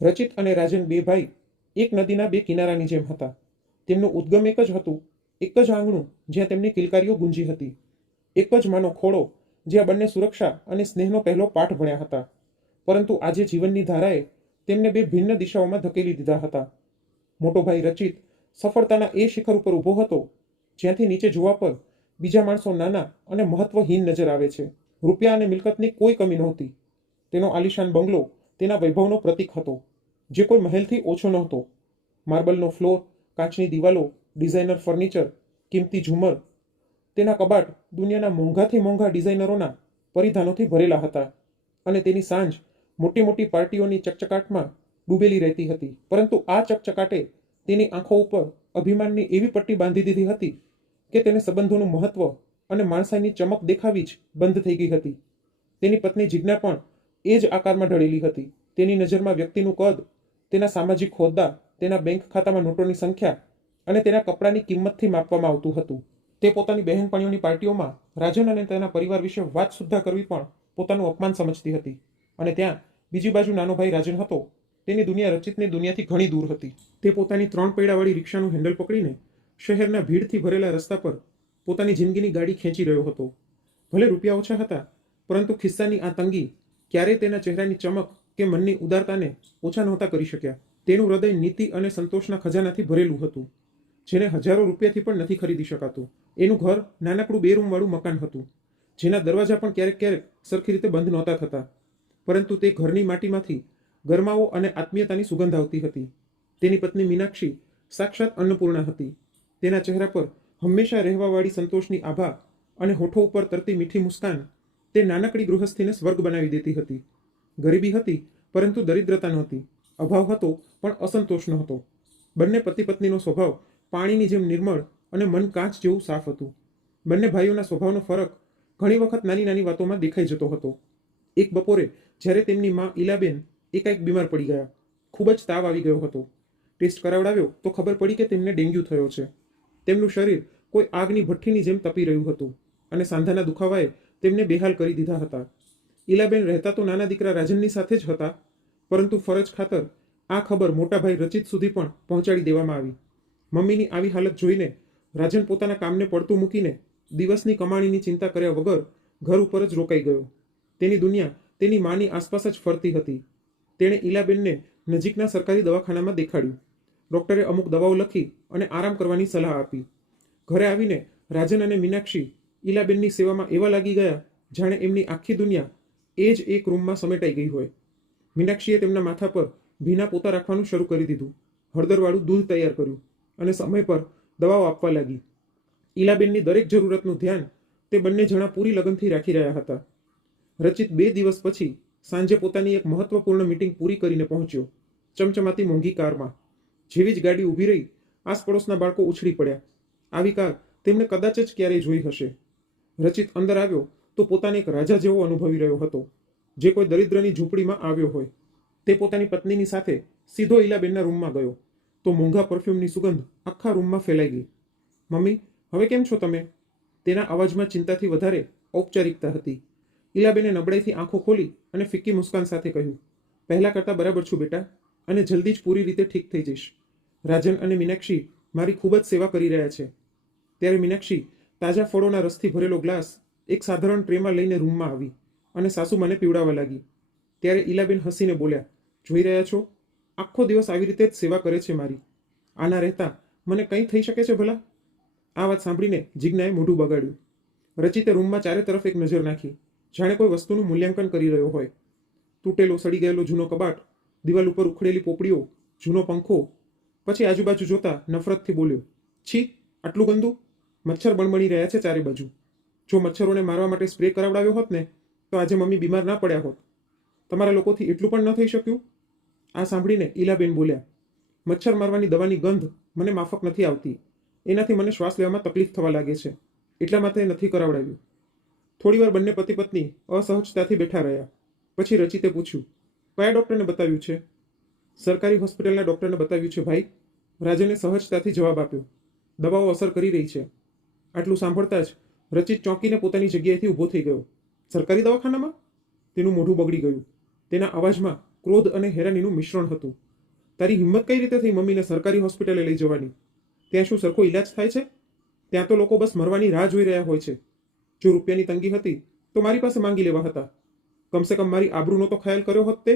રચિત અને રાજન બે ભાઈ એક નદીના બે કિનારાની જેમ હતા. તેમનું ઉદ્ગમ એક જ હતું, એક જ આંગણું જ્યાં તેમની કિલકારીઓ ગુંજી હતી, એક જ માનો ખોળો જ્યાં બંને સુરક્ષા અને સ્નેહનો પહેલો પાઠ ભણ્યા હતા. પરંતુ આજે જીવનની ધારાએ તેમને બે ભિન્ન દિશાઓમાં ધકેલી દીધા હતા. મોટો ભાઈ રચિત સફળતાના એ શિખર ઉપર ઊભો હતો જ્યાંથી નીચે જોવા પર બીજા માણસો નાના અને મહત્વહીન નજર આવે છે. રૂપિયા અને મિલકતની કોઈ કમી નહોતી. તેનો આલિશાન બંગલો તેના વૈભવનો પ્રતીક હતો, જે કોઈ મહેલથી ઓછો નહોતો. માર્બલનો ફ્લોર, કાચની દિવાલો, ડિઝાઇનર ફર્નિચર, કિંમતી ઝુમર, તેના કબાટ દુનિયાના મોંઘાથી મોંઘા ડિઝાઇનરોના પરિધાનોથી ભરેલા હતા. અને તેની સાંજ મોટી મોટી પાર્ટીઓની ચકચકાટમાં ડૂબેલી રહેતી હતી. પરંતુ આ ચકચકાટે તેની આંખો ઉપર અભિમાનની એવી પટ્ટી બાંધી દીધી હતી કે તેને સંબંધોનું મહત્વ અને માણસાઈની ચમક દેખાવી જ બંધ થઈ ગઈ હતી. તેની પત્ની જિજ્ઞા પણ એ જ આકારમાં ઢળેલી હતી. તેની નજરમાં વ્યક્તિનું કદ, તેના સામાજિક હોદ્દા, તેના બેંક ખાતામાં નોટોની સંખ્યા અને તેના કપડાની કિંમતથી માપવામાં આવતું હતું. તે પોતાની બહેનપણીઓની પાર્ટીઓમાં રાજન અને તેના પરિવાર વિશે વાત સુદ્ધા કરવી પણ પોતાનું અપમાન સમજતી હતી. અને ત્યાં બીજી બાજુ નાનો ભાઈ રાજન હતો. તેની દુનિયા રચિતની દુનિયાથી ઘણી દૂર હતી. તે પોતાની 3 પૈડાવાળી રિક્ષાનું હેન્ડલ પકડીને શહેરના ભીડથી ભરેલા રસ્તા પર પોતાની જિંદગીની ગાડી ખેંચી રહ્યો હતો. ભલે રૂપિયા ઓછા હતા, પરંતુ ખિસ્સાની આ તંગી ક્યારેય તેના ચહેરાની ચમક કે મનની ઉદારતાને ઓછા નહોતા કરી શક્યા. તેનું હૃદય નીતિ અને સંતોષના ખજાનાથી ભરેલું હતું, જેને હજારો રૂપિયાથી પણ નથી ખરીદી શકાતું. એનું ઘર નાનકડું 2 રૂમવાળું મકાન હતું, જેના દરવાજા પણ ક્યારેક ક્યારેક સરખી રીતે બંધ નહોતા થતા. પરંતુ તે ઘરની માટીમાંથી ગરમાવો અને આત્મીયતાની સુગંધ આવતી હતી. તેની પત્ની મીનાક્ષી સાક્ષાત અન્નપૂર્ણા હતી. તેના ચહેરા પર હંમેશા રહેવાવાળી સંતોષની આભા અને હોઠો ઉપર તરતી મીઠી મુસ્કાન તે નાનકડી ગૃહસ્થીને સ્વર્ગ બનાવી દેતી હતી. ગરીબી હતી, પરંતુ દરિદ્રતા નહોતી. અભાવ હતો, પણ અસંતોષ નહોતો. બંને પતિ પત્નીનો સ્વભાવ પાણીની જેમ નિર્મળ અને મન કાચ જેવું સાફ હતું. બંને ભાઈઓના સ્વભાવનો ફરક ઘણી વખત નાની નાની વાતોમાં દેખાઈ જતો હતો. એક બપોરે જ્યારે તેમની માં ઈલાબેન એકાએક બીમાર પડી ગયા. ખૂબ જ તાવ આવી ગયો હતો. ટેસ્ટ કરાવડાવ્યો તો ખબર પડી કે તેમને ડેન્ગ્યુ થયો છે. તેમનું શરીર કોઈ આગની ભઠ્ઠીની જેમ તપી રહ્યું હતું અને સાંધાના દુખાવાએ તેમને બેહાલ કરી દીધા હતા. ઈલાબેન રહેતા તો નાના દીકરા રાજનની સાથે જ હતા, પરંતુ ફરજ ખાતર આ ખબર મોટા ભાઈ રચિત સુધી પણ પહોંચાડી દેવામાં આવી. મમ્મીની આવી હાલત જોઈને રાજન પોતાના કામને પડતું મૂકીને દિવસની કમાણીની ચિંતા કર્યા વગર ઘર ઉપર જ રોકાઈ ગયો. તેની દુનિયા તેની માની આસપાસ જ ફરતી હતી. તેણે ઈલાબેનને નજીકના સરકારી દવાખાનામાં દેખાડ્યું. ડૉક્ટરે અમુક દવાઓ લખી અને આરામ કરવાની સલાહ આપી. ઘરે આવીને રાજન અને મીનાક્ષી ઈલાબેનની સેવામાં એવા લાગી ગયા જાણે એમની આખી દુનિયા એ જ એક રૂમમાં સમેટાઈ ગઈ હોય. મીનાક્ષીએ તેમના માથા પર ભીના પોતા રાખવાનું શરૂ કરી દીધું, હળદરવાળું દૂધ તૈયાર કર્યું અને સમય પર દવાઓ આપવા લાગી. ઈલાબેનની દરેક જરૂરતનું ધ્યાન તે બંને જણા પૂરી લગનથી રાખી રહ્યા હતા. રચિત 2 દિવસ પછી સાંજે પોતાની એક મહત્વપૂર્ણ મીટિંગ પૂરી કરીને પહોંચ્યો, ચમચમાતી મોંઘી કારમાં. જેવી જ ગાડી ઊભી રહી, આસપડોશના બાળકો ઉછળી પડ્યા. આવી કાર તેમણે કદાચ જ ક્યારેય જોઈ હશે. રચિત અંદર આવ્યો તો પોતાને એક રાજા જેવો અનુભવી રહ્યો હતો, જે કોઈ દરિદ્રની ઝૂંપડીમાં આવ્યો હોય. તે પોતાની પત્નીની સાથે સીધો ઈલાબેનના રૂમમાં ગયો તો મોંઘા પરફ્યુમની સુગંધ આખા રૂમમાં ફેલાઈ ગઈ. મમ્મી, હવે કેમ છો તમે? તેના અવાજમાં ચિંતાથી વધારે ઔપચારિકતા હતી. ઈલાબેને નબળાઈથી આંખો ખોલી અને ફિક્કી મુસ્કાન સાથે કહ્યું, પહેલા કરતાં બરાબર છું બેટા, અને જલ્દી જ પૂરી રીતે ઠીક થઈ જઈશ. રાજન અને મીનાક્ષી મારી ખૂબ જ સેવા કરી રહ્યા છે. ત્યારે મીનાક્ષી તાજા ફળોના રસથી ભરેલો ગ્લાસ એક સાધારણ ટ્રેમાં લઈને રૂમમાં આવી અને સાસુમાને પીવડાવવા લાગી. ત્યારે ઈલાબેન હસીને બોલ્યા, જોઈ રહ્યા છો, આખો દિવસ આવી રીતે જ સેવા કરે છે મારી. આના રહેતા મને કંઈ થઈ શકે છે ભલા? આ વાત સાંભળીને જિજ્ઞાએ મોઢું બગાડ્યું. રચિતે રૂમમાં ચારે તરફ એક નજર નાખી, જાણે કોઈ વસ્તુનું મૂલ્યાંકન કરી રહ્યો હોય. તૂટેલો સડી ગયેલો જૂનો કબાટ, દિવાલ ઉપર ઉખડેલી પોપડીઓ, જૂનો પંખો. પછી આજુબાજુ જોતા નફરતથી બોલ્યો, છી, આટલું ગંદુ! મચ્છર બણબણી રહ્યા છે ચારે બાજુ. જો મચ્છરોને મારવા માટે સ્પ્રે કરાવડાવ્યો હોત ને તો આજે મમ્મી બીમાર ના પડ્યા હોત. તમારા લોકોથી એટલું પણ ન થઈ શક્યું? આ સાંભળીને ઈલાબેન બોલ્યા, મચ્છર મારવાની દવાની ગંધ મને માફક નથી આવતી. એનાથી મને શ્વાસ લેવામાં તકલીફ થવા લાગે છે, એટલા માટે નથી કરાવડાવ્યું. થોડીવાર બંને પતિ પત્ની અસહજતાથી બેઠા રહ્યા. પછી રચિતે પૂછ્યું, કયા ડૉક્ટરને બતાવ્યું છે? સરકારી હોસ્પિટલના ડૉક્ટરને બતાવ્યું છે ભાઈ, રાજને સહજતાથી જવાબ આપ્યો. દવાઓ અસર કરી રહી છે. આટલું સાંભળતા જ રચિત ચોંકીને પોતાની જગ્યાએથી ઊભો થઈ ગયો. સરકારી દવાખાનામાં? તેનું મોઢું બગડી ગયું. તેના અવાજમાં ક્રોધ અને હેરાનીનું મિશ્રણ હતું. તારી હિંમત કઈ રીતે થઈ મમ્મીને સરકારી હોસ્પિટલે લઈ જવાની? ત્યાં શું સરખો ઈલાજ થાય છે? ત્યાં તો લોકો બસ મરવાની રાહ જોઈ રહ્યા હોય છે. જો રૂપિયાની તંગી હતી તો મારી પાસે માંગી લેવા હતા. કમસે કમ મારી આબરૂનો તો ખ્યાલ કર્યો હોત તે.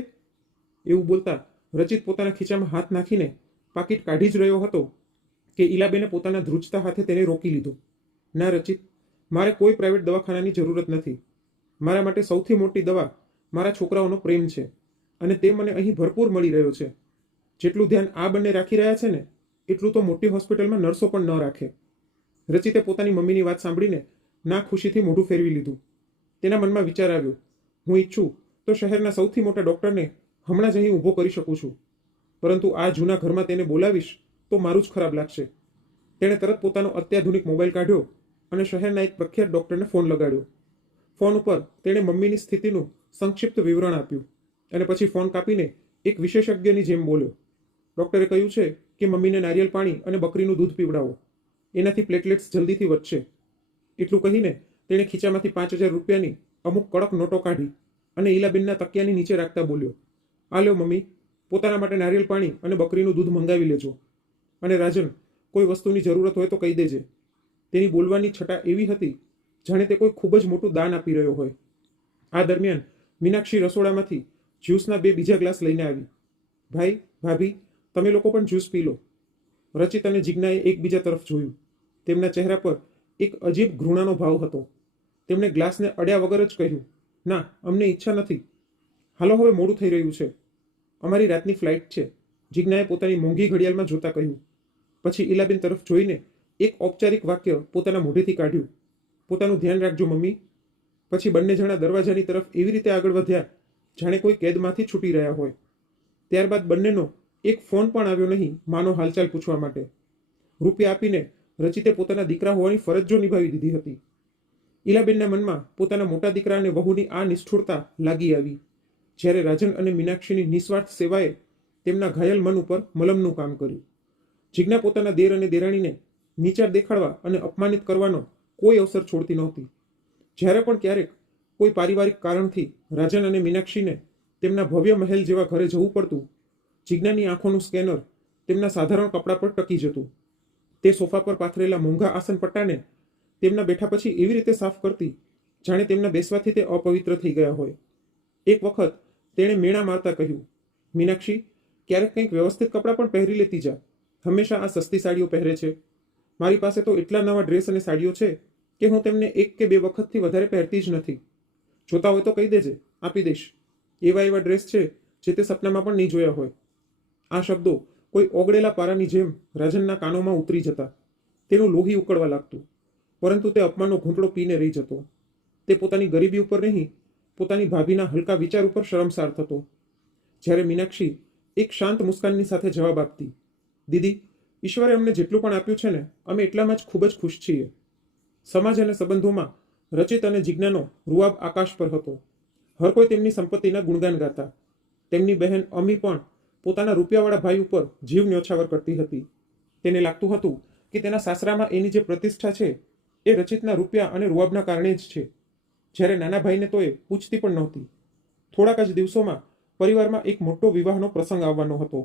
એવું બોલતા રચિત પોતાના ખીચામાં હાથ નાખીને પાકીટ કાઢી જ રહ્યો હતો કે ઈલાબેને પોતાના ધ્રુજતા હાથે તેને રોકી લીધો. ના રચિત, મારે કોઈ પ્રાઇવેટ દવાખાનાની જરૂરત નથી. મારા માટે સૌથી મોટી દવા મારા છોકરાઓનો પ્રેમ છે, અને તે મને અહીં ભરપૂર મળી રહ્યો છે. જેટલું ધ્યાન આ બંને રાખી રહ્યા છે ને, એટલું તો મોટી હોસ્પિટલમાં નર્સો પણ ન રાખે. રચિતે પોતાની મમ્મીની વાત સાંભળીને ના ખુશીથી મોઢું ફેરવી લીધું. તેના મનમાં વિચાર આવ્યો, હું ઈચ્છું તો શહેરના સૌથી મોટા ડોક્ટરને હમણાં જ અહીં ઊભો કરી શકું છું, પરંતુ આ જૂના ઘરમાં તેને બોલાવીશ તો મારું જ ખરાબ લાગશે. તેણે તરત પોતાનો અત્યાધુનિક મોબાઈલ કાઢ્યો અને શહેરના એક પ્રખ્યાત ડોક્ટરને ફોન લગાડ્યો. ફોન ઉપર તેણે મમ્મીની સ્થિતિનું સંક્ષિપ્ત વિવરણ આપ્યું અને પછી ફોન કાપીને એક વિશેષજ્ઞની જેમ બોલ્યો. ડોક્ટરે કહ્યું છે કે મમ્મીને નારિયેળ પાણી અને બકરીનું દૂધ પીવડાવો, એનાથી પ્લેટલેટ્સ જલ્દીથી વધશે. એટલું કહીને તેણે ખીચામાંથી 5,000 રૂપિયાની અમુક કડક નોટો કાઢી અને ઈલાબેનના તકિયાની નીચે રાખતા બોલ્યો, આ લ્યો મમ્મી, પોતાના માટે નારિયેળ પાણી અને બકરીનું દૂધ મંગાવી લેજો. અને રાજન, કોઈ વસ્તુની જરૂરત હોય તો કહી દેજે. તેની બોલવાની છટા એવી હતી જાણે તે કોઈ ખૂબ જ મોટું દાન આપી રહ્યો હોય. આ દરમિયાન મીનાક્ષી રસોડામાંથી જ્યુસના 2 બીજા ગ્લાસ લઈને આવી. ભાઈ, ભાભી, તમે લોકો પણ જ્યુસ પી લો. રચિત અને જિજ્ઞાએ એકબીજા તરફ જોયું. તેમના ચહેરા પર એક અજીબ ઘૃણાનો ભાવ હતો. તેમણે ગ્લાસને અડ્યા વગર જ કહ્યું, ના, અમને ઈચ્છા નથી. હાલો, હવે મોડું થઈ રહ્યું છે. અમારી રાતની ફ્લાઇટ છે, જિજ્ઞાએ પોતાની મોંઘી ઘડિયાળમાં જોતા કહ્યું. પછી ઈલાબેન તરફ જોઈને એક ઔપચારિક વાક્ય પોતાના મોઢેથી કાઢ્યું, પોતાનું ધ્યાન રાખજો મમ્મી. પછી બંને જણા દરવાજાની તરફ એવી રીતે આગળ વધ્યા જાણે કોઈ કેદમાંથી છૂટી રહ્યા હોય. ત્યારબાદ બંનેનો એક ફોન પણ આવ્યો નહીં માનો હાલચાલ પૂછવા માટે. રૂપિયા આપીને રચિતે પોતાના દીકરા હોવાની ફરજ જો નિભાવી દીધી હતી. ઈલાબેનના મનમાં પોતાના મોટા દીકરા અને વહુની આ નિષ્ઠુરતા લાગી આવી, જ્યારે રાજન અને મીનાક્ષીની નિસ્વાર્થ સેવાએ તેમના ઘાયલ મન ઉપર મલમનું કામ કર્યું. જિજ્ઞા પોતાના દેર અને દેરાણીને નીચા દેખાડવા અને અપમાનિત કરવાનો કોઈ અવસર છોડતી નહોતી. જ્યારે પણ ક્યારેક કોઈ પારિવારિક કારણથી રાજન અને મીનાક્ષીને તેમના ભવ્ય મહેલ જેવા ઘરે જવું પડતું, જિજ્ઞાની આંખોનું સ્કેનર તેમના સાધારણ કપડા પર ટકી જતું. તે સોફા પર પાથરેલા મોંઘા આસન પટ્ટાને તેમના બેઠા પછી એવી રીતે સાફ કરતી જાણે તેમના બેસવાથી તે અપવિત્ર થઈ ગયા હોય. એક વખત તેણે મેણા મારતા કહ્યું, મીનાક્ષી, ક્યારેક કંઈક વ્યવસ્થિત કપડાં પણ પહેરી લેતી જા. હંમેશા આ સસ્તી સાડીઓ પહેરે છે. મારી પાસે તો એટલા નવા ડ્રેસ અને સાડીઓ છે કે હું તેમને 1 કે 2 વખતથી વધારે પહેરતી જ નથી. જોતા હોય તો કહી દેજે, આપી દઈશ. એવા ડ્રેસ છે જે તે સપનામાં પણ નહીં જોયા હોય. આ શબ્દો કોઈ ઓગળેલા પારાની જેમ રાજનના કાનોમાં ઉતરી જતા. તેનું લોહી ઉકળવા લાગતું, પરંતુ તે અપમાનનો ઘૂંટડો પીને રહી જતો. તે પોતાની ગરીબી ઉપર નહીં, પોતાની ભાભીના હલકા વિચાર ઉપર શરમસાર થતો. જ્યારે મીનાક્ષી એક શાંત મુસ્કાનની સાથે જવાબ આપતી, દીદી, ઈશ્વરે અમને જેટલું પણ આપ્યું છે ને, અમે એટલામાં જ ખૂબ જ ખુશ છીએ. સમાજ અને સંબંધોમાં રચિત અને જિજ્ઞાનો રૂઆબ આકાશ પર હતો. હર કોઈ તેમની સંપત્તિના ગુણગાન ગાતા. તેમની બહેન અમી પણ પોતાના રૂપિયાવાળા ભાઈ ઉપર જીવ ન્યોછાવર કરતી હતી. તેને લાગતું હતું કે તેના સાસરામાં એની જે પ્રતિષ્ઠા છે એ રચિતના રૂપિયા અને રૂઆબના કારણે જ છે. જ્યારે નાના ભાઈને તો એ પૂછતી પણ નહોતી. થોડાક જ દિવસોમાં પરિવારમાં એક મોટો વિવાહનો પ્રસંગ આવવાનો હતો.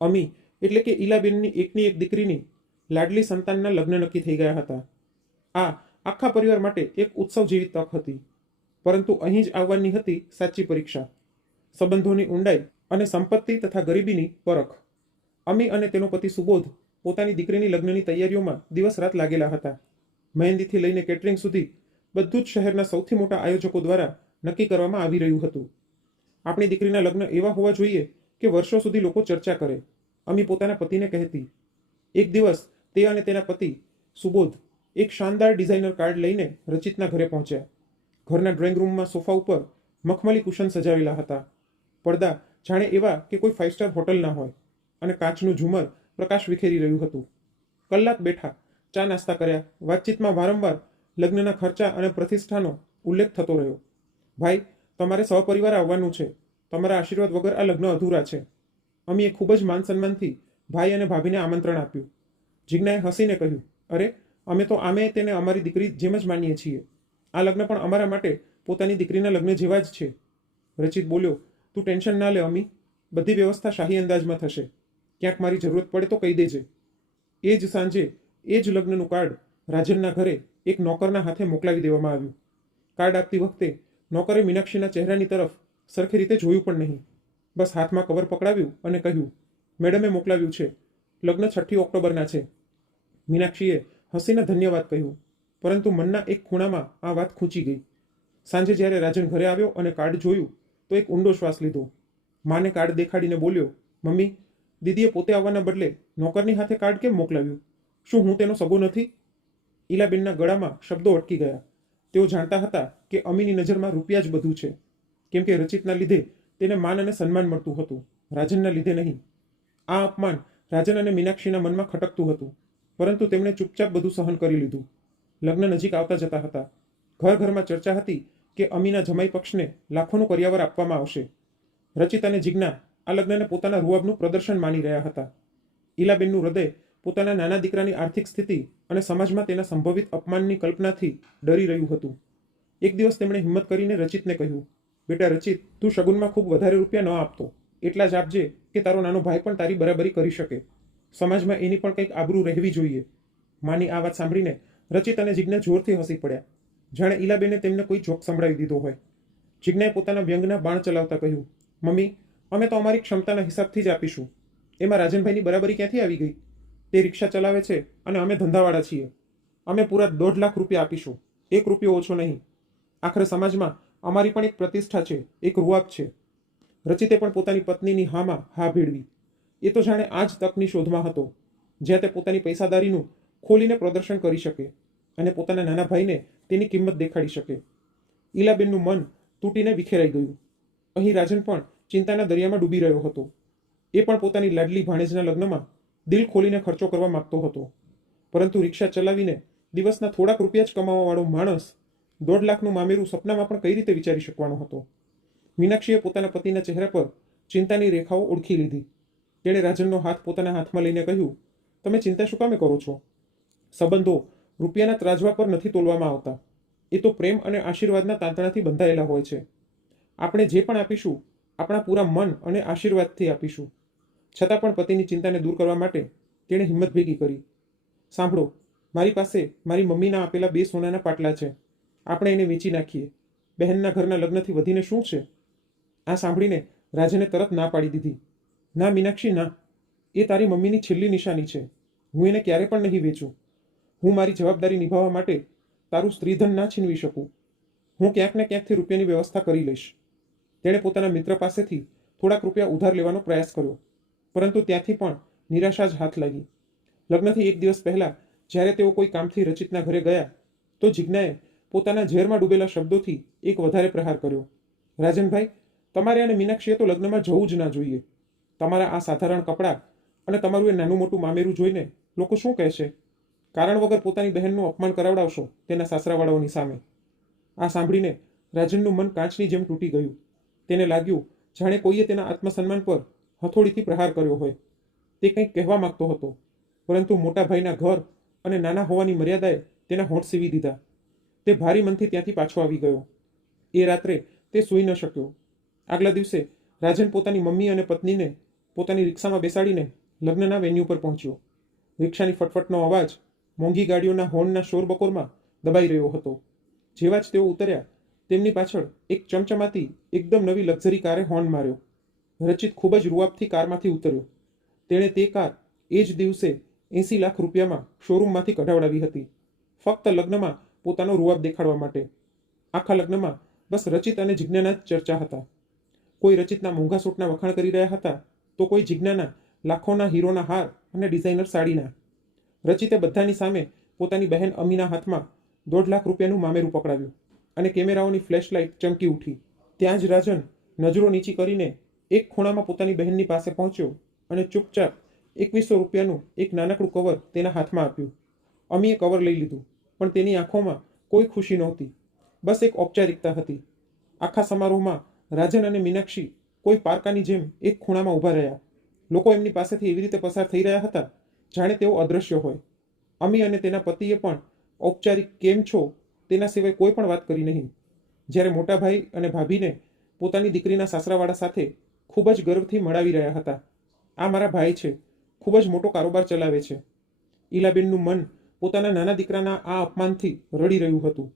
અમી એટલે કે ઈલાબેનની એકની એક દીકરીની લાડલી સંતાનના લગ્ન નક્કી થઈ ગયા હતા. આ આખા પરિવાર માટે એક ઉત્સવ જેવી તક હતી. પરંતુ અહીં જ આવવાની હતી સાચી પરીક્ષા, સંબંધોની ઊંડાઈ અને સંપત્તિ તથા ગરીબીની પરખ. અમી અને તેનો પતિ સુબોધ પોતાની દીકરીની લગ્નની તૈયારીઓમાં દિવસ રાત લાગેલા હતા. મહેંદીથી લઈને કેટરિંગ સુધી બધું જ શહેરના સૌથી મોટા આયોજકો દ્વારા નક્કી કરવામાં આવી રહ્યું હતું. આપણી દીકરીના લગ્ન એવા હોવા જોઈએ કે વર્ષો સુધી લોકો ચર્ચા કરે, અમી પોતાના પતિને કહેતી. એક દિવસ તે અને તેના પતિ સુબોધ એક શાનદાર ડિઝાઇનર કાર્ડ લઈને રચિતના ઘરે પહોંચ્યા. ઘરના ડ્રોઈંગ રૂમમાં સોફા ઉપર મખમલી કુશન સજાવેલા હતા. પડદા જાણે એવા કે કોઈ 5 સ્ટાર હોટલના હોય, અને કાચનું ઝુમર પ્રકાશ વિખેરી રહ્યું હતું. કલાક બેઠા, ચા નાસ્તા કર્યા. વાતચીતમાં વારંવાર લગ્નના ખર્ચા અને પ્રતિષ્ઠાનો ઉલ્લેખ થતો રહ્યો. ભાઈ, તમારે સહપરિવાર આવવાનું છે. તમારા આશીર્વાદ વગર આ લગ્ન અધૂરા છે. અમીએ ખૂબ જ માન સન્માનથી ભાઈ અને ભાભીને આમંત્રણ આપ્યું. જિજ્ઞાએ હસીને કહ્યું, અરે, અમે તો આમે તેને અમારી દીકરી જેમ જ માનીએ છીએ. આ લગ્ન પણ અમારા માટે પોતાની દીકરીના લગ્ન જેવા જ છે. રચિત બોલ્યો, તું ટેન્શન ના લે અમી, બધી વ્યવસ્થા શાહી અંદાજમાં થશે. ક્યાંક મારી જરૂરત પડે તો કહી દેજે. એ જ સાંજે એ જ લગ્નનું કાર્ડ રાજનના ઘરે એક નોકરના હાથે મોકલાવી દેવામાં આવ્યું. કાર્ડ આપતી વખતે નોકરે મીનાક્ષીના ચહેરાની તરફ સરખી રીતે જોયું પણ નહીં. બસ હાથમાં કવર પકડાવ્યું અને કહ્યું, મેડમે મોકલાવ્યું છે, લગ્ન 6 ઓક્ટોબરના છે. મીનાક્ષીએ હસીને ધન્યવાદ કહ્યું, પરંતુ મનના એક ખૂણામાં આ વાત ખૂંચી ગઈ. સાંજે જ્યારે રાજન ઘરે આવ્યો અને કાર્ડ જોયું તો એક ઊંડો શ્વાસ લીધો. માને કાર્ડ દેખાડીને બોલ્યો, મમ્મી, દીદીએ પોતે આવવાના બદલે નોકરની હાથે કાર્ડ કેમ મોકલાવ્યું? શું હું તેનો સગો નથી? ઈલાબેનના ગળામાં શબ્દો અટકી ગયા. તેઓ જાણતા હતા કે અમીની નજરમાં રૂપિયા જ બધું છે, કેમ કે રચિતના લીધે તેને માન અને સન્માન મળતું હતું, રાજનના લીધે નહીં. આ અપમાન રાજન અને મીનાક્ષીના મનમાં ખટકતું હતું, પરંતુ તેમણે ચૂપચાપ બધું સહન કરી લીધું. લગ્ન નજીક આવતા જતા હતા. ઘર ઘરમાં ચર્ચા હતી કે અમીના જમાઈ પક્ષને લાખોનું કરિયાવર આપવામાં આવશે. રચિત અને જિજ્ઞા આ લગ્નને પોતાના રૂઆબનું પ્રદર્શન માની રહ્યા હતા. ઈલાબેનનું હૃદય પોતાના નાના દીકરાની આર્થિક સ્થિતિ અને સમાજમાં તેના સંભવિત અપમાનની કલ્પનાથી ડરી રહ્યું હતું. એક દિવસ તેમણે હિંમત કરીને રચિતને કહ્યું, બેટા રચિત, તું શગુનમાં ખૂબ વધારે રૂપિયા ન આપતો, એટલા જ આપજે કે તારો નાનો ભાઈ પણ તારી બરાબરી કરી શકે. સમાજમાં એની પણ કંઈક આબરૂ રહેવી જોઈએ. માની આ વાત સાંભળીને રચિત અને જિજ્ઞા જોરથી હસી પડ્યા, જાણે ઈલાબેને તેમને કોઈ જોક સંભળાવી દીધો હોય. જિજ્ઞાએ પોતાના વ્યંગના બાણ ચલાવતા કહ્યું, મમ્મી, અમે તો અમારી ક્ષમતાના હિસાબથી જ આપીશું. એમાં રાજનભાઈની બરાબરી ક્યાંથી આવી ગઈ? તે રિક્ષા ચલાવે છે અને અમે ધંધાવાળા છીએ. અમે પૂરા 1.5 લાખ રૂપિયા આપીશું, 1 રૂપિયો ઓછો નહીં. આખરે સમાજમાં અમારી પણ એક પ્રતિષ્ઠા છે, એક રૂઆબ છે. રચિતે પણ પોતાની પત્નીની હામાં હા ભેળવી. એ તો જાણે આ જ તકની શોધમાં હતો, જ્યાં તે પોતાની પૈસાદારીનું ખોલીને પ્રદર્શન કરી શકે અને પોતાના નાના ભાઈને તેની કિંમત દેખાડી શકે. ઈલાબેનનું મન તૂટીને વિખેરાઈ ગયું. અહીં રાજન પણ ચિંતાના દરિયામાં ડૂબી રહ્યો હતો. એ પણ પોતાની લાડલી ભાણેજના લગ્નમાં દિલ ખોલીને ખર્ચો કરવા માંગતો હતો, પરંતુ રિક્ષા ચલાવીને દિવસના થોડાક રૂપિયા જ કમાવાવાળો માણસ 1.5 લાખનું મામેરું સપનામાં પણ કઈ રીતે વિચારી શકવાનો હતો? મીનાક્ષીએ પોતાના પતિના ચહેરા પર ચિંતાની રેખાઓ ઓળખી લીધી. તેણે રાજનનો હાથ પોતાના હાથમાં લઈને કહ્યું, તમે ચિંતા શું કામે કરો છો? સંબંધો રૂપિયાના ત્રાજવા પર નથી તોલવામાં આવતા. એ તો પ્રેમ અને આશીર્વાદના તાંતણાથી બંધાયેલા હોય છે. આપણે જે પણ આપીશું, આપણા પૂરા મન અને આશીર્વાદથી આપીશું. છતાં પણ પતિની ચિંતાને દૂર કરવા માટે તેણે હિંમત ભેગી કરી. સાંભળો, મારી પાસે મારી મમ્મીના આપેલા 2 સોનાના પાટલા છે. આપણે એને વેચી નાખીએ. બહેનના ઘરના લગ્નથી વધીને શું છે? આ સાંભળીને રાજને તરત ના પાડી દીધી. ના મીનાક્ષી, ના. એ તારી મમ્મીની છેલ્લી નિશાની છે. હું એને ક્યારે પણ નહીં વેચું. હું મારી જવાબદારી નિભાવવા માટે તારું સ્ત્રીધન ના છીનવી શકું. હું ક્યાંક ને ક્યાંકથી રૂપિયાની વ્યવસ્થા કરી લઈશ. તેણે પોતાના મિત્ર પાસેથી થોડાક રૂપિયા ઉધાર લેવાનો પ્રયાસ કર્યો, પરંતુ ત્યાંથી પણ નિરાશા જ હાથ લાગી. લગ્નથી 1 દિવસ પહેલા જ્યારે તેઓ કોઈ કામથી રચિતના ઘરે ગયા તો જિજ્ઞાએ પોતાના ઝેરમાં ડૂબેલા શબ્દોથી એક વધારે પ્રહાર કર્યો. રાજનભાઈ, તમારે અને મીનાક્ષીએ તો લગ્નમાં જવું જ ના જોઈએ. તમારા આ સાધારણ કપડાં અને તમારું એ નાનું મોટું મામેરું જોઈને લોકો શું કહેશે? કારણ વગર પોતાની બહેનનું અપમાન કરાવડાવશો તેના સાસરાવાળાઓની સામે. આ સાંભળીને રાજનનું મન કાચની જેમ તૂટી ગયું. તેને લાગ્યું જાણે કોઈએ તેના આત્મસન્માન પર હથોડીથી પ્રહાર કર્યો હોય. તે કંઈક કહેવા માંગતો હતો, પરંતુ મોટા ભાઈના ઘર અને નાના હોવાની મર્યાદાએ તેના હોઠ સીવી દીધા. તે ભારી મનથી ત્યાંથી પાછો આવી ગયો. એ રાત્રે તે સૂઈ ન શક્યો. આગલા દિવસે રાજન પોતાની મમ્મી અને પત્નીને પોતાની રિક્ષામાં બેસાડીને લગ્નના વેન્યુ પર પહોંચ્યો. રિક્ષાની ફટફટનો અવાજ મોંઘી ગાડીઓના હોર્નના શોરબકોરમાં દબાઈ રહ્યો હતો. જેવા જ તેઓ ઉતર્યા, તેમની પાછળ એક ચમચમાતી એકદમ નવી લક્ઝરી કારે હોર્ન માર્યો. રચિત ખૂબ જ રૂઆબથી કારમાંથી ઉતર્યો. તેણે તે કાર એ જ દિવસે 80 લાખ રૂપિયામાં શોરૂમમાંથી કઢાવડાવી હતી, ફક્ત લગ્નમાં પોતાનો રૂઆબ દેખાડવા માટે. આખા લગ્નમાં બસ રચિત અને જિજ્ઞાના જ ચર્ચા હતા. કોઈ રચિતના મોંઘા સૂટના વખાણ કરી રહ્યા હતા, તો કોઈ જિજ્ઞાના લાખોના હીરોના હાર અને ડિઝાઇનર સાડીના. રચિતે બધાની સામે પોતાની બહેન અમીના હાથમાં 1.5 લાખ રૂપિયાનું મામેરું પકડાવ્યું અને કેમેરાઓની ફ્લેશલાઇટ ચમકી ઉઠી. ત્યાં જ રાજન નજરો નીચી કરીને એક ખૂણામાં પોતાની બહેનની પાસે પહોંચ્યો અને ચૂપચાપ 2100 રૂપિયાનું એક નાનકડું કવર તેના હાથમાં આપ્યું. અમીએ કવર લઈ લીધું, પણ તેની આંખોમાં કોઈ ખુશી નહોતી, બસ એક ઔપચારિકતા હતી. આખા સમારોહમાં રાજન અને મીનાક્ષી કોઈ પારકાની જેમ એક ખૂણામાં ઊભા રહ્યા. લોકો એમની પાસેથી એવી રીતે પસાર થઈ રહ્યા હતા જાણે તેઓ અદૃશ્ય હોય. અમી અને તેના પતિએ પણ ઔપચારિક કેમ છો તેના સિવાય કોઈ પણ વાત કરી નહીં. જ્યારે મોટા ભાઈ અને ભાભીને પોતાની દીકરીના સાસરાવાળા સાથે ખૂબ જ ગર્વથી મળાવી રહ્યા હતા. આ મારા ભાઈ છે, ખૂબ જ મોટો કારોબાર ચલાવે છે. ઈલાબેનનું મન પોતાના નાના દીકરાના આ અપમાનથી રડી રહ્યું હતું.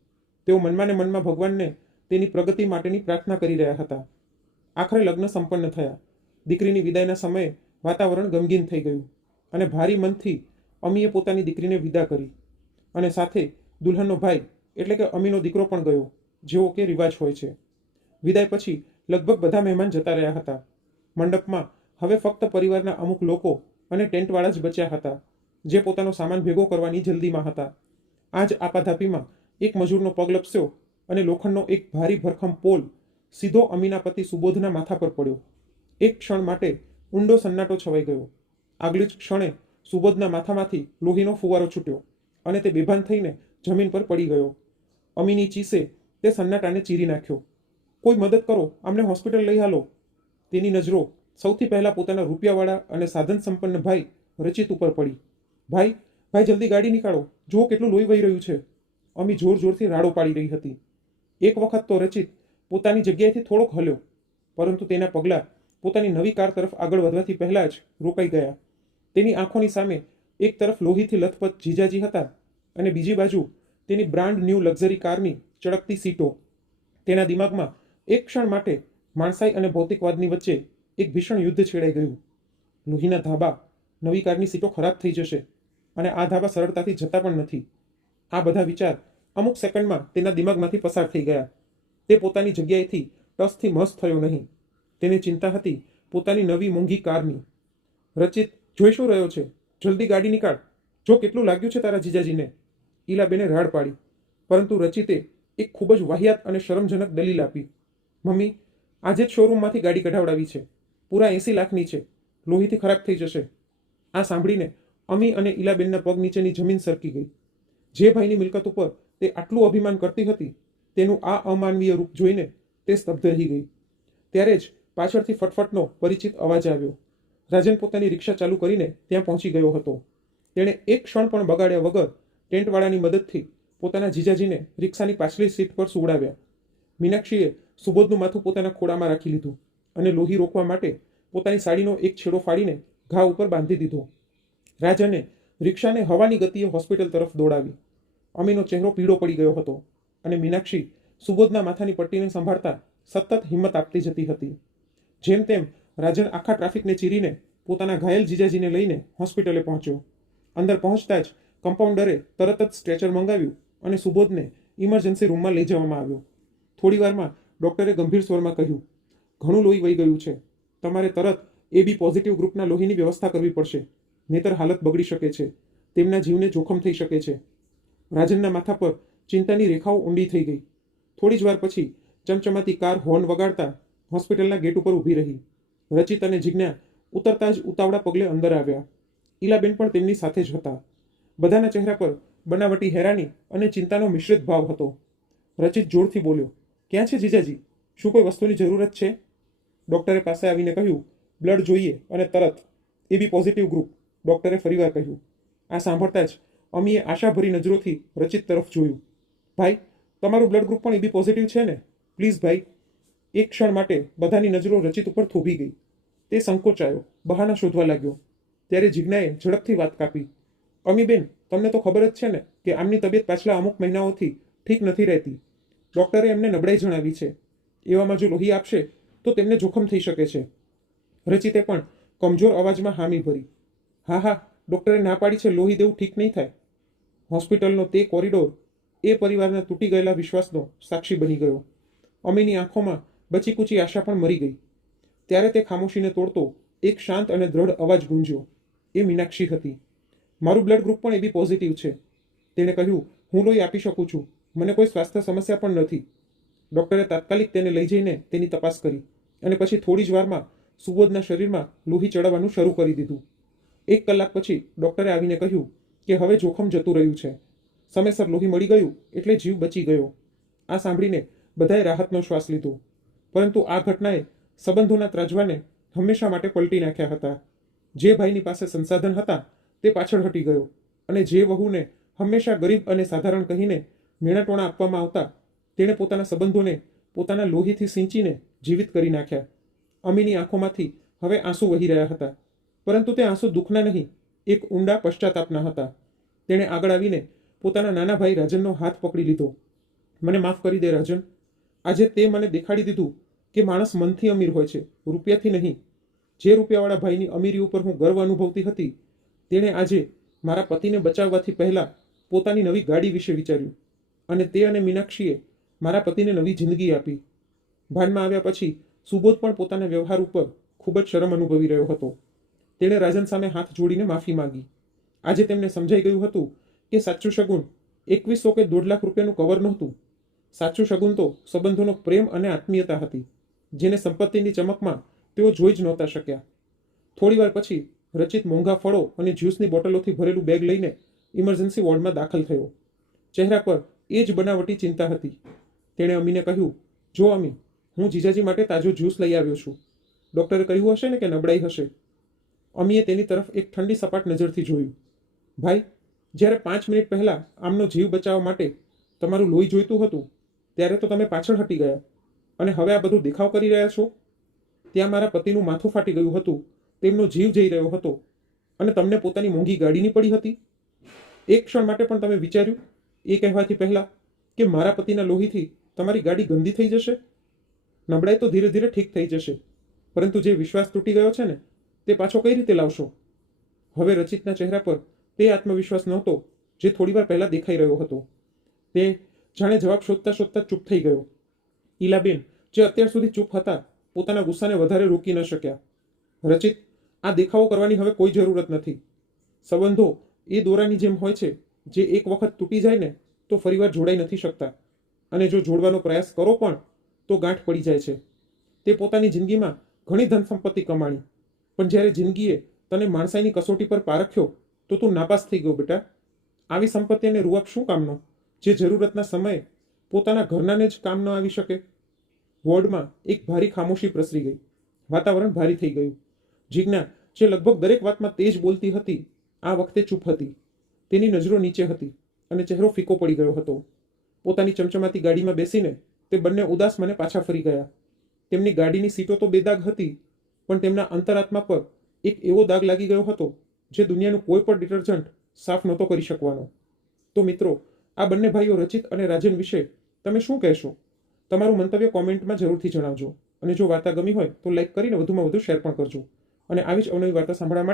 તેઓ મનમાં ને મનમાં ભગવાનને તેની પ્રગતિ માટેની પ્રાર્થના કરી રહ્યા હતા. આખરે લગ્ન સંપન્ન થયા. દીકરીની વિદાયના સમયે વાતાવરણ ગમગીન થઈ ગયું અને ભારી મનથી અમીએ પોતાની દીકરીને વિદા કરી અને સાથે દુલ્હનનો ભાઈ એટલે કે અમીનો દીકરો પણ ગયો, જેવો કે રિવાજ હોય છે. વિદાય પછી લગભગ બધા મહેમાન જતા રહ્યા હતા. મંડપમાં હવે ફક્ત પરિવારના અમુક લોકો અને ટેન્ટવાળા જ બચ્યા હતા, જે પોતાનો સામાન ભેગો કરવાની જલ્દીમાં હતા. આ જ આપાધાપીમાં એક મજૂરનો પગ લપસ્યો અને લોખંડનો એક ભારી ભરખમ પોલ સીધો અમીના પતિ સુબોધના માથા પર પડ્યો. એક ક્ષણ માટે ઊંડો સન્નાટો છવાઈ ગયો. આગલી જ ક્ષણે સુબોધના માથામાંથી લોહીનો ફુવારો છૂટ્યો અને તે બેભાન થઈને જમીન પર પડી ગયો. અમીની ચીસે તે સન્નાટાને ચીરી નાખ્યો. કોઈ મદદ કરો, અમને હોસ્પિટલ લઈ હાલો. તેની નજરો સૌથી પહેલા પોતાના રૂપિયાવાળા અને સાધન સંપન્ન ભાઈ રચિત ઉપર પડી. ભાઈ, ભાઈ જલ્દી ગાડી નીકાળો, જુઓ કેટલું લોહી વહી રહ્યું છે. અમી જોર જોરથી રાડો પાડી રહી હતી. એક વખત તો રચિત પોતાની જગ્યાએથી થોડોક હલ્યો, પરંતુ તેના પગલાં પોતાની નવી કાર તરફ આગળ વધવાથી પહેલાં જ રોકાઈ ગયા. તેની આંખોની સામે એક તરફ લોહીથી લથપથ જીજાજી હતા અને બીજી બાજુ તેની બ્રાન્ડ ન્યૂ લક્ઝરી કારની ચળકતી સીટો. તેના દિમાગમાં એક ક્ષણ માટે માણસાઈ અને ભૌતિકવાદની વચ્ચે એક ભીષણ યુદ્ધ છેડાઈ ગયું. લોહીના ધાબા, નવી કારની સીટો ખરાબ થઈ જશે અને આ ધાબા સરળતાથી જતા પણ નથી. આ બધા વિચાર અમુક સેકન્ડમાં તેના દિમાગમાંથી પસાર થઈ ગયા. તે પોતાની જગ્યાએથી ટસથી મસ થયો નહીં. તેને ચિંતા હતી પોતાની નવી મોંઘી કારની. રચિત, જોઈ શું રહ્યો છે? જલ્દી ગાડી નીકાળ, જો કેટલું લાગ્યું છે તારા જીજાજીને. ઈલાબેને રાડ પાડી, પરંતુ રચિતે એક ખૂબ જ વાહિયાત અને શરમજનક દલીલ આપી. મમ્મી, આજે જ શોરૂમમાંથી ગાડી કઢાવડાવી છે, પૂરા 80 લાખની છે, લોહીથી ખરાબ થઈ જશે. આ સાંભળીને અમી અને ઈલાબેનના પગ નીચેની જમીન સરકી ગઈ. જે ભાઈની મિલકત ઉપર તે આટલું અભિમાન કરતી હતી, તેનું આ અમાનવીય રૂપ જોઈને તે સ્તબ્ધ રહી ગઈ. ત્યારે જ પાછળથી ફટફટનો પરિચિત અવાજ આવ્યો. રાજન પોતાની રિક્ષા ચાલુ કરીને ત્યાં પહોંચી ગયો હતો. તેણે એક ક્ષણ પણ બગાડ્યા વગર ટેન્ટવાળાની મદદથી પોતાના જીજાજીને રિક્ષાની પાછલી સીટ પર સુવડાવ્યા. મીનાક્ષીએ સુબોધનું માથું પોતાના ખોળામાં રાખી લીધું અને લોહી રોકવા માટે પોતાની સાડીનો એક છેડો ફાડીને ઘા ઉપર બાંધી દીધો. રાજને રિક્ષાને હવાની ગતિએ હોસ્પિટલ તરફ દોડાવી. અમીનો ચહેરો પીળો પડી ગયો હતો અને મીનાક્ષી સુબોધના માથાની પટ્ટીને સંભાળતા સતત હિંમત આપતી જતી હતી. જેમ તેમ રાજન આખા ટ્રાફિકને ચીરીને પોતાના ઘાયલ જીજાજીને લઈને હોસ્પિટલે પહોંચ્યો. અંદર પહોંચતા જ કમ્પાઉન્ડરે તરત જ સ્ટ્રેચર મંગાવ્યું અને સુબોધને ઇમરજન્સી રૂમમાં લઈ જવામાં આવ્યો. થોડીવારમાં ડૉક્ટરે ગંભીર સ્વરમાં કહ્યું, ઘણું લોહી વહી ગયું છે, તમારે તરત AB પોઝિટિવ ગ્રુપના લોહીની વ્યવસ્થા કરવી પડશે, નહીતર હાલત બગડી શકે છે, તેમના જીવને જોખમ થઈ શકે છે. રાજનના માથા પર ચિંતાની રેખાઓ ઊંડી થઈ ગઈ. થોડી જ વાર પછી ચમચમાતી કાર હોર્ન વગાડતા હોસ્પિટલના ગેટ ઉપર ઊભી રહી. રચિત અને જિજ્ઞા ઉતરતા જ ઉતાવળા પગલે અંદર આવ્યા. ઈલાબેન પણ તેમની સાથે જ હતા. બધાના ચહેરા પર બનાવટી હેરાની અને ચિંતાનો મિશ્રિત ભાવ હતો. રચિત જોરથી બોલ્યો, ક્યાં છે જીજાજી? શું કોઈ વસ્તુની જરૂરત છે? ડૉક્ટરે પાસે આવીને કહ્યું, બ્લડ જોઈએ અને તરત. AB પોઝિટિવ ગ્રુપ, ડૉક્ટરે ફરીવાર કહ્યું. આ સાંભળતા જ અમીએ આશાભરી નજરોથી રચિત તરફ જોયું. ભાઈ, તમારું બ્લડ ગ્રુપ પણ AB પોઝિટિવ છે ને? પ્લીઝ ભાઈ. એક ક્ષણ માટે બધાની નજરો રચિત ઉપર થોભી ગઈ. તે સંકોચાયો, બહાના શોધવા લાગ્યો. ત્યારે જિજ્ઞાએ ઝડપથી વાત કાપી. અમીબેન, તમને તો ખબર જ છે ને કે આમની તબિયત પાછલા અમુક મહિનાઓથી ઠીક નથી રહેતી. ડૉક્ટરે એમને નબળાઈ જણાવી છે. એવામાં જો લોહી આપશે તો તેમને જોખમ થઈ શકે છે. રચિતે પણ કમજોર અવાજમાં હામી ભરી. હા હા, ડૉક્ટરે ના પાડી છે લોહી દેવું ઠીક નહીં થાય. હોસ્પિટલનો તે કોરિડોર એ પરિવારના તૂટી ગયેલા વિશ્વાસનો સાક્ષી બની ગયો. અમીની આંખોમાં બચીકૂચી આશા પણ મરી ગઈ. ત્યારે તે ખામોશીને તોડતો એક શાંત અને દ્રઢ અવાજ ગુંજ્યો. એ મીનાક્ષી હતી. મારું બ્લડ ગ્રુપ પણ AB પોઝિટિવ છે. તેણે કહ્યું, હું લોહી આપી શકું છું, મને કોઈ સ્વાસ્થ્ય સમસ્યા પણ નથી. ડૉક્ટરે તાત્કાલિક તેને લઈ જઈને તેની તપાસ કરી અને પછી થોડી જ વારમાં સુબોધના શરીરમાં લોહી ચડાવવાનું શરૂ કરી દીધું. 1 કલાક પછી ડૉક્ટરે આવીને કહ્યું કે હવે જોખમ જતું રહ્યું છે. સમયસર લોહી મળી ગયું એટલે જીવ બચી ગયો. આ સાંભળીને બધાએ રાહતનો શ્વાસ લીધો. પરંતુ આ ઘટનાએ સંબંધોના ત્રાજવાને હંમેશા માટે પલટી નાખ્યા હતા. જે ભાઈની પાસે સંસાધન હતા તે પાછળ હટી ગયો અને જે વહુને હંમેશા ગરીબ અને સાધારણ કહીને મેણાટોણા આપવામાં આવતા, તેણે પોતાના સંબંધોને પોતાના લોહીથી સિંચીને જીવિત કરી નાખ્યા. અમીની આંખોમાંથી હવે આંસુ વહી રહ્યા હતા, પરંતુ તે આંસુ દુઃખના નહીં, એક ઊંડા પશ્ચાતાપના હતા. તેણે આગળ આવીને પોતાના નાના ભાઈ રાજનનો હાથ પકડી લીધો. મને માફ કરી દે રાજન. આજે તે મને દેખાડી દીધું કે માણસ મનથી અમીર હોય છે, રૂપિયાથી નહીં. જે રૂપિયાવાળા ભાઈની અમીરી ઉપર હું ગર્વ અનુભવતી હતી, તેણે આજે મારા પતિને બચાવવાથી પહેલાં પોતાની નવી ગાડી વિશે વિચાર્યું, અને તે અને મીનાક્ષીએ મારા પતિને નવી જિંદગી આપી. ભાનમાં આવ્યા પછી સુબોધ પણ પોતાના વ્યવહાર ઉપર ખૂબ જ શરમ અનુભવી રહ્યો હતો. તેણે રાજન સામે હાથ જોડીને માફી માંગી. આજે તેમને સમજાઈ ગયું હતું કે સાચું શગુન 2100 કે 1.5 લાખ રૂપિયાનું કવર નહોતું. સાચું શગુન તો સંબંધોનો પ્રેમ અને આત્મીયતા હતી, જેને સંપત્તિની ચમકમાં તેઓ જોઈ જ નહોતા શક્યા. થોડીવાર પછી રચિત મોંઘા ફળો અને જ્યુસની બોટલોથી ભરેલું બેગ લઈને ઇમરજન્સી વોર્ડમાં દાખલ થયો. ચહેરા પર એ જ બનાવટી ચિંતા હતી. તેણે અમીને કહ્યું, જો અમી, હું જીજાજી માટે તાજો જ્યુસ લઈ આવ્યો છું. ડૉક્ટરે કહ્યું હશે ને કે નબળાઈ હશે. અમીએ તેની તરફ એક ઠંડી સપાટ નજરથી જોયું. ભાઈ, જ્યારે 5 મિનિટ પહેલાં આમનો જીવ બચાવવા માટે તમારું લોહી જોઈતું હતું, ત્યારે તો તમે પાછળ હટી ગયા, અને હવે આ બધું દેખાવ કરી રહ્યા છો. ત્યાં મારા પતિનું માથું ફાટી ગયું હતું, તેમનો જીવ જઈ રહ્યો હતો, અને તમને પોતાની મોંઘી ગાડીની પડી હતી. એક ક્ષણ માટે પણ તમે વિચાર્યું એ કહેવાથી પહેલાં કે મારા પતિના લોહીથી તમારી ગાડી ગંદી થઈ જશે? નબળાઈ તો ધીરે ધીરે ઠીક થઈ જશે, પરંતુ જે વિશ્વાસ તૂટી ગયો છે ને, તે પાછો કઈ રીતે લાવશો? હવે રચિતના ચહેરા પર તે આત્મવિશ્વાસ નહોતો જે થોડીવાર પહેલાં દેખાઈ રહ્યો હતો. તે જાણે જવાબ શોધતા શોધતા ચૂપ થઈ ગયો. ઈલાબેન, જે અત્યાર સુધી ચૂપ હતા, પોતાના ગુસ્સાને વધારે રોકી ન શક્યા. રચિત, આ દેખાવો કરવાની હવે કોઈ જરૂરત નથી. સંબંધો એ દોરાની જેમ હોય છે, જે એક વખત તૂટી જાય ને તો ફરીવાર જોડાઈ નથી શકતા, અને જો જોડવાનો પ્રયાસ કરો પણ તો ગાંઠ પડી જાય છે. તે પોતાની જિંદગીમાં ઘણી ધન સંપત્તિ કમાણી, પણ જ્યારે જિંદગીએ તને માણસાઈની કસોટી પર પારખ્યો તો તું નાપાસ થઈ ગયો બેટા. આવી સંપત્તિને રૂઆબ શું કામનો, જે જરૂરતના સમયે પોતાના ઘરનાને જ કામ ન આવી શકે? વોર્ડમાં એક ભારી ખામોશી પ્રસરી ગઈ. વાતાવરણ ભારી થઈ ગયું. જીજ્ઞા, જે લગભગ દરેક વાતમાં તેજ બોલતી હતી, આ વખતે ચૂપ હતી. તેની નજરો નીચે હતી અને ચહેરો ફીકો પડી ગયો હતો. પોતાની ચમચમાતી ગાડીમાં બેસીને તે બંને ઉદાસ મને પાછા ફરી ગયા. તેમની ગાડીની સીટો તો બેદાગ હતી, પણ તેમના અંતરાત્મા પર એક એવો દાગ લાગી ગયો હતો જે દુનિયાનું કોઈ પણ ડિટર્જન્ટ સાફ નહોતો કરી શકવાનો. તો મિત્રો, આ બંને ભાઈઓ રચિત અને રાજન વિશે તમે શું કહેશો? તમારું મંતવ્ય કોમેન્ટમાં જરૂરથી જણાવજો, અને જો વાર્તા ગમી હોય તો લાઈક કરીને વધુમાં વધુ શેર પણ કરજો, અને આવી જ અવનવી વાર્તા સાંભળવા માટે